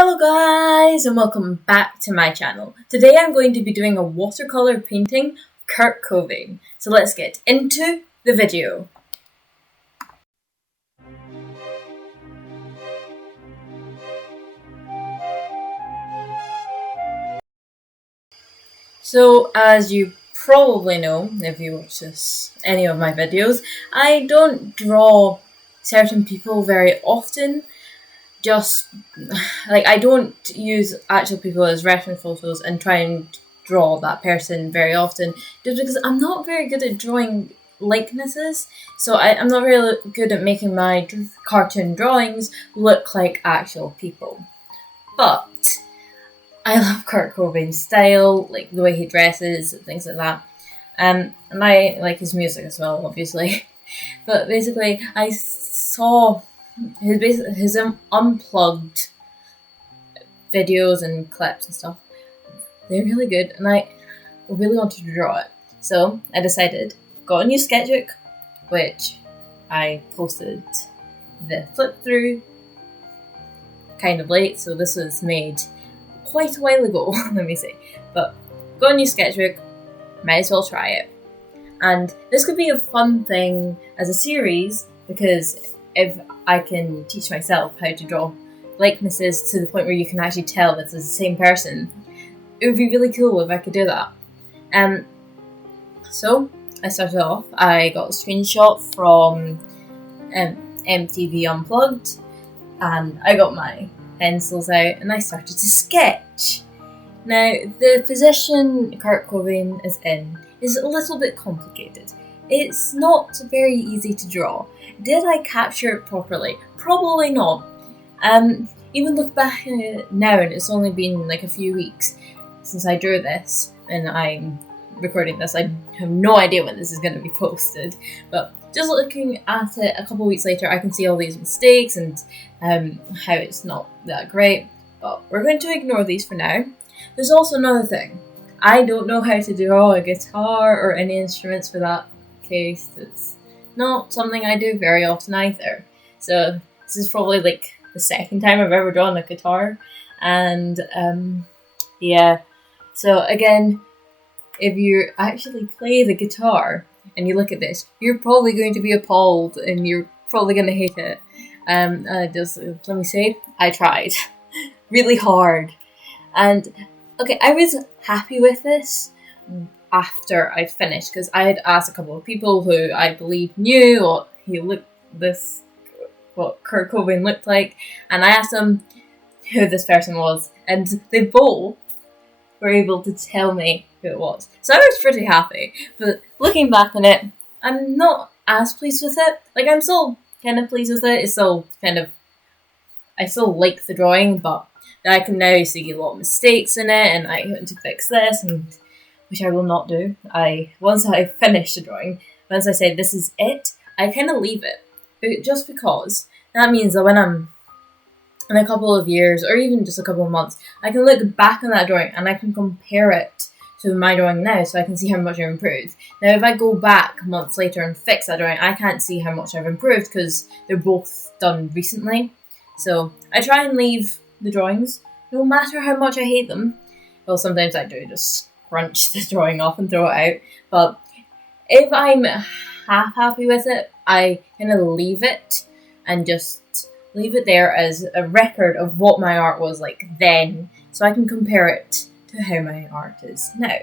Hello guys and welcome back to my channel. Today I'm going to be doing a watercolor painting of Kurt Cobain. So let's get into the video. So as you probably know, if you watch any of my videos, I don't draw certain people very often. Just like I don't use actual people as reference photos and try and draw that person very often, just because I'm not very good at drawing likenesses. So I'm not really good at making my cartoon drawings look like actual people. But I love Kurt Cobain's style, like the way he dresses and things like that. And I like his music as well, obviously. But basically, I saw his unplugged videos and clips and stuff. They're really good, and I really wanted to draw it. So I decided, got a new sketchbook, which I posted the flip through kind of late, so this was made quite a while ago, let me say. But got a new sketchbook, might as well try it. And this could be a fun thing as a series, because if I can teach myself how to draw likenesses to the point where you can actually tell this is the same person, it would be really cool if I could do that. So I started off, I got a screenshot from MTV Unplugged, and I got my pencils out and I started to sketch. Now, the position Kurt Cobain is in is a little bit complicated. It's not very easy to draw. Did I capture it properly? Probably not. Even look back at it now, and it's only been like a few weeks since I drew this, and I'm recording this. I have no idea when this is going to be posted, but just looking at it a couple of weeks later, I can see all these mistakes and how it's not that great, but we're going to ignore these for now. There's also another thing. I don't know how to draw a guitar or any instruments for that case. It's not something I do very often either. So this is probably like the second time I've ever drawn a guitar. And yeah. So again, if you actually play the guitar and you look at this, you're probably going to be appalled and you're probably going to hate it. Just let me say, I tried really hard. And okay, I was happy with this after I'd finished, because I had asked a couple of people who I believe knew what Kurt Cobain looked like, and I asked them who this person was, and they both were able to tell me who it was. So I was pretty happy. But looking back on it, I'm not as pleased with it. Like, I'm still kind of pleased with it. It's still I still like the drawing, but I can now see a lot of mistakes in it, and I want to fix this, and which I will not do. Once I finish the drawing, once I say this is it, I kind of leave it, but just because that means that when I'm in a couple of years, or even just a couple of months, I can look back on that drawing and I can compare it to my drawing now, so I can see how much I've improved. Now, if I go back months later and fix that drawing, I can't see how much I've improved because they're both done recently. So I try and leave the drawings, no matter how much I hate them. Well, sometimes I do just crunch the drawing off and throw it out. But if I'm half happy with it, I kind of leave it and just leave it there as a record of what my art was like then, so I can compare it to how my art is now.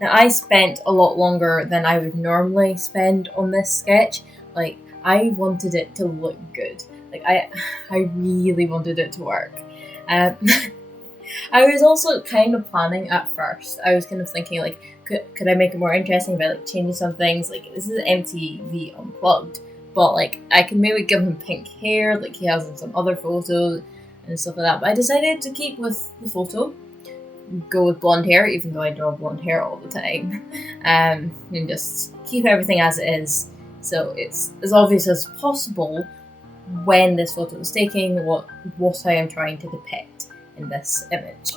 Now, I spent a lot longer than I would normally spend on this sketch. Like, I wanted it to look good. Like, I really wanted it to work. I was also kind of planning at first. I was kind of thinking, like, could I make it more interesting by, like, changing some things? Like, this is MTV Unplugged, but, like, I could maybe give him pink hair, like he has in some other photos and stuff like that. But I decided to keep with the photo, go with blonde hair, even though I draw blonde hair all the time, and just keep everything as it is. So it's as obvious as possible when this photo is taken what I am trying to depict in this image.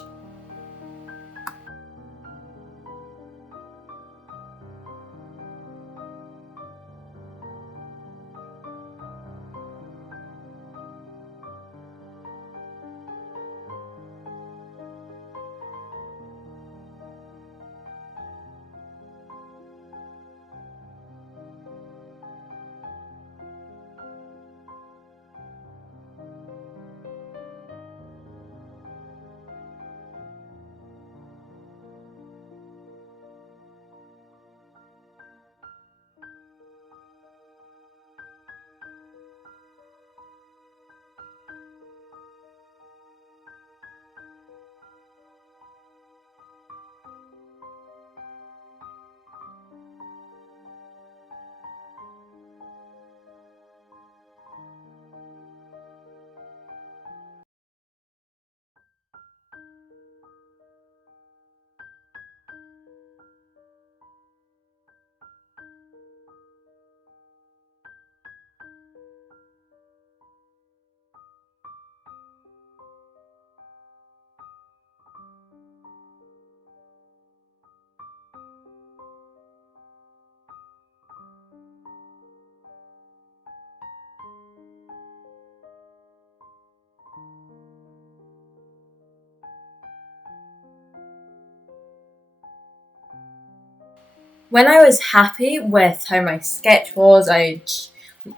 when I was happy with how my sketch was, I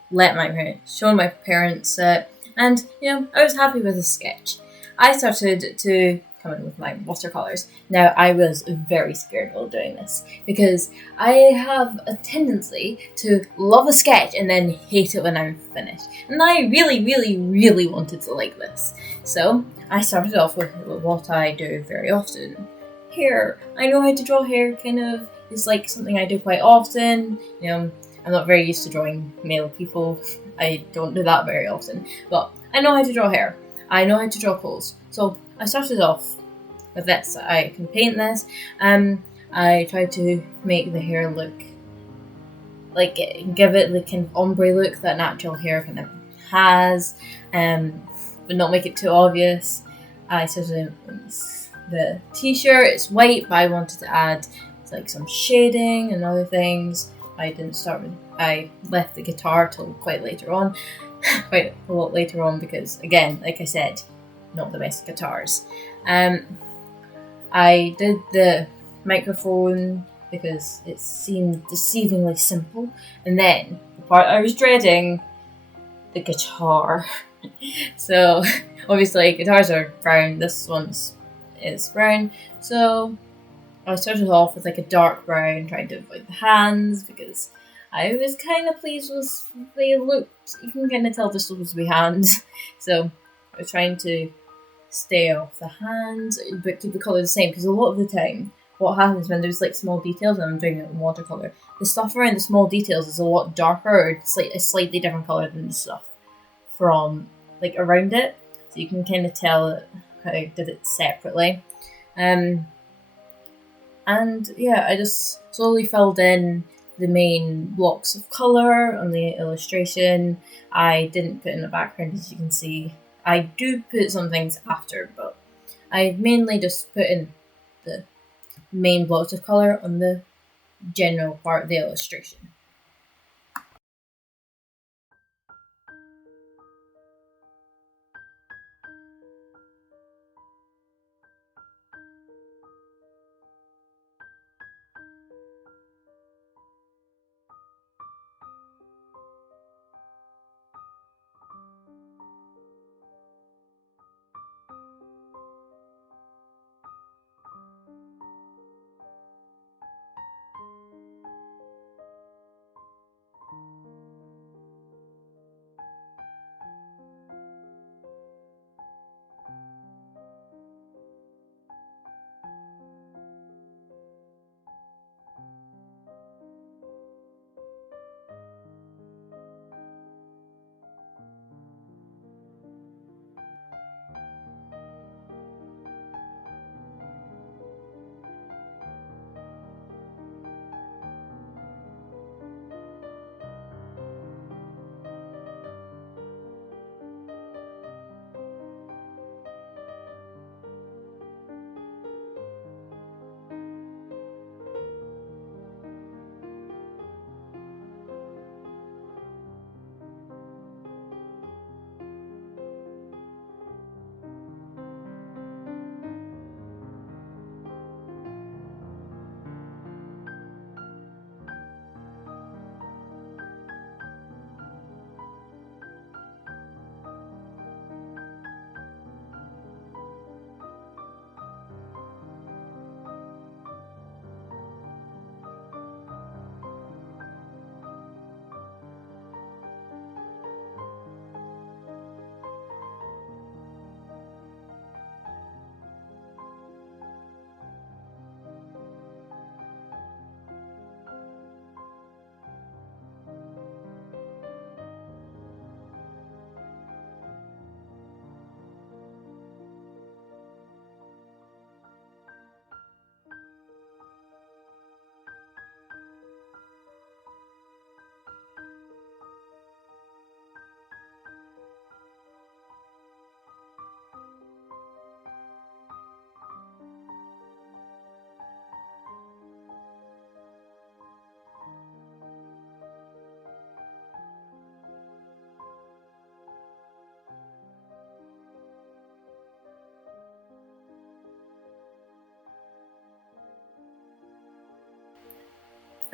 let my parents, shown my parents it, and I was happy with the sketch. I started to come in with my watercolors. Now I was very scared while doing this because I have a tendency to love a sketch and then hate it when I'm finished, and I really, really, really wanted to like this. So I started off with what I do very often. Hair. I know how to draw hair. Kind of is like something I do quite often. I'm not very used to drawing male people. I don't do that very often. But I know how to draw hair. I know how to draw clothes. So I started off with this. I can paint this. I tried to make the hair look like give it the kind of ombre look that natural hair kind of has, but not make it too obvious. I started the t-shirt. It's white, but I wanted to add like some shading and other things. I left the guitar till quite later on, quite a lot later on, because again, like I said, not the best guitars. I did the microphone because it seemed deceivingly simple, and then the part I was dreading, the guitar. So obviously guitars are brown, this one's is brown, so I started off with like a dark brown, trying to avoid the hands because I was kind of pleased with they looked. You can kind of tell they're supposed to be hands, so I was trying to stay off the hands but keep the colour the same, because a lot of the time what happens when there's like small details and I'm doing it in watercolour, the stuff around the small details is a lot darker, or it's like a slightly different colour than the stuff from like around it, so you can kind of tell how I did it separately. And yeah, I just slowly filled in the main blocks of colour on the illustration. I didn't put in a background, as you can see. I do put some things after, but I mainly just put in the main blocks of colour on the general part of the illustration.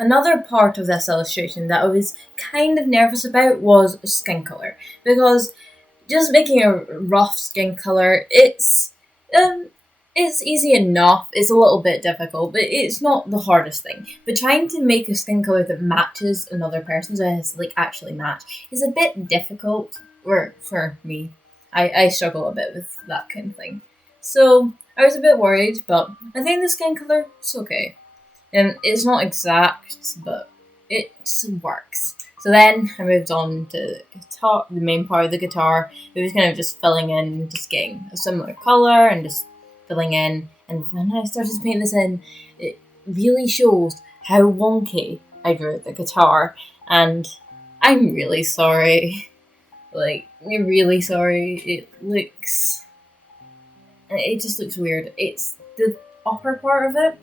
another part of this illustration that I was kind of nervous about was skin colour, because just making a rough skin colour, it's easy enough. It's a little bit difficult, but it's not the hardest thing. But trying to make a skin colour that matches another person's, has like actually match, is a bit difficult. Or for me, I struggle a bit with that kind of thing. So I was a bit worried, but I think the skin colour is okay. And it's not exact, but it works. So then I moved on to the guitar, the main part of the guitar. It was kind of just filling in, just getting a similar colour and just filling in. And when I started to paint this in, it really shows how wonky I drew the guitar. And I'm really sorry. Like, I'm really sorry. It just looks weird. It's the upper part of it,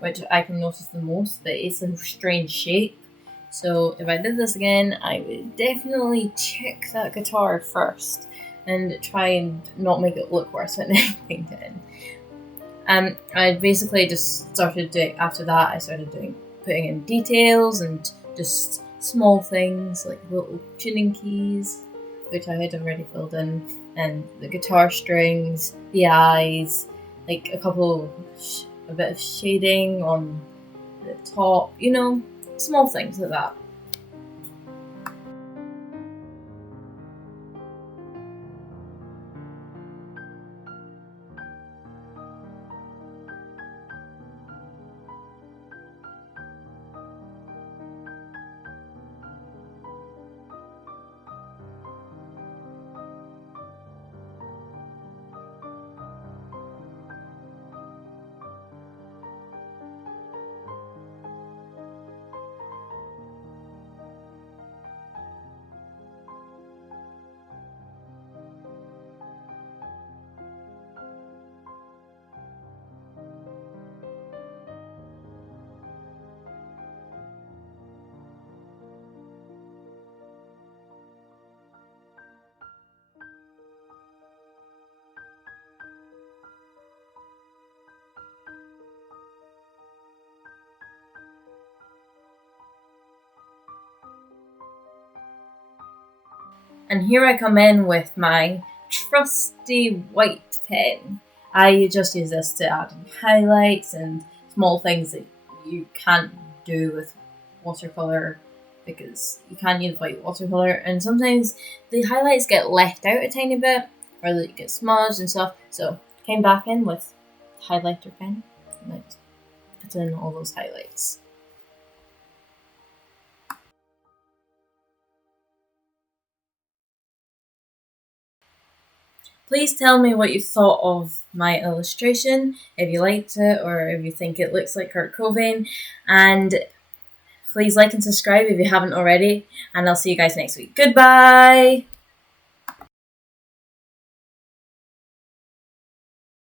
which I can notice the most, but it's a strange shape. So if I did this again, I would definitely check that guitar first and try and not make it look worse when I paint it in. I basically just started doing, after that I started putting in details and just small things like little tuning keys, which I had already filled in, and the guitar strings, the eyes, like a bit of shading on the top, small things like that. And here I come in with my trusty white pen. I just use this to add highlights and small things that you can't do with watercolour, because you can't use white watercolour, and sometimes the highlights get left out a tiny bit, or they get smudged and stuff. So came back in with highlighter pen and I just put in all those highlights. Please tell me what you thought of my illustration, if you liked it or if you think it looks like Kurt Cobain. And please like and subscribe if you haven't already. And I'll see you guys next week. Goodbye!